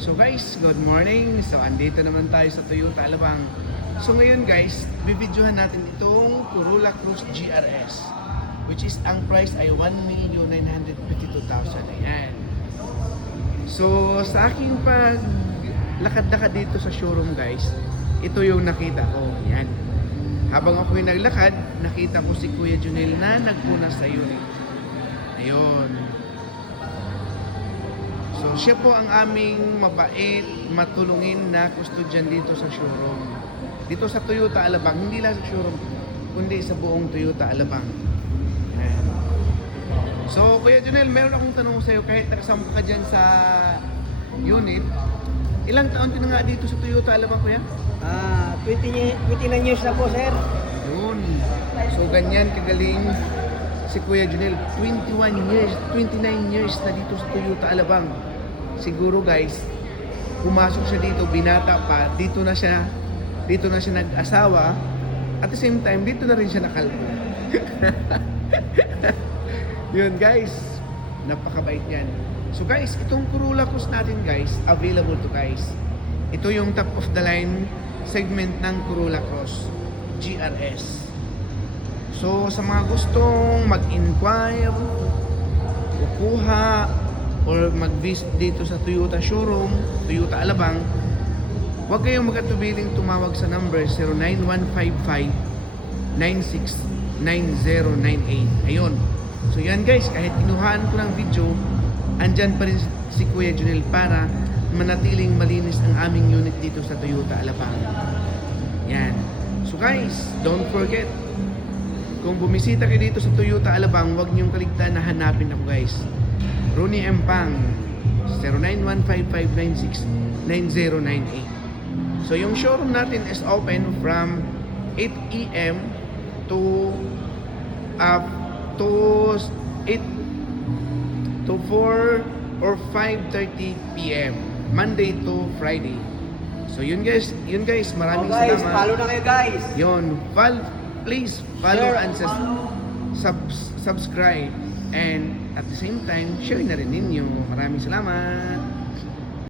So guys, good morning. So andito naman tayo sa Toyota Alabang. So ngayon guys, bibidyohan natin itong Corolla Cross GRS, which is ang price ay 1,952,000. Ayan. So sa aking paglakad-lakad dito sa showroom guys, ito yung nakita ko. Ayan. Habang ako'y naglakad, nakita ko si Kuya Junel na nagpuna sa unit. Ayun. So siya po ang aming mabait, matulungin na custodian dito sa showroom. Dito sa Toyota Alabang, hindi lang sa showroom, kundi sa buong Toyota Alabang. Ayan. So Kuya Junel, meron akong tanong sa iyo, kahit nakasama ka dyan sa unit, ilang taon ka na nga dito sa Toyota Alabang, Kuya? 29 years na po, sir. Yun. So ganyan kagaling si Kuya Junel, 29 years na dito sa Toyota Alabang. Siguro guys, pumasok siya dito, binata pa, dito na siya nag-asawa, at the same time, dito na rin siya nakalbo. Yun guys, napakabait yan. So guys, itong Corolla Cross natin guys, available to guys. Ito yung top of the line segment ng Corolla Cross GRS. So sa mga gustong mag-inquire, kukuha, or mag-visit dito sa Toyota showroom, Toyota Alabang, huwag kayong magatubiling tumawag sa number 0915-969098. Ayun. So yan guys, kahit kinuhaan ko ng video, andyan pa rin si Kuya Junel para manatiling malinis ang aming unit dito sa Toyota Alabang. Yan. So guys, don't forget, kung bumisita kayo dito sa Toyota Alabang, huwag niyong kaligtaan na hanapin ako guys. Ronnie M. Pang, 0915-569098. So yung showroom natin is open from 8 AM to 8 to 4 or 5:30 PM, Monday to Friday. So yun guys, maraming guys, salamat. follow na kayo guys. Yun, please follow Share, and subscribe, and at the same time, share na rin ninyo. Maraming salamat.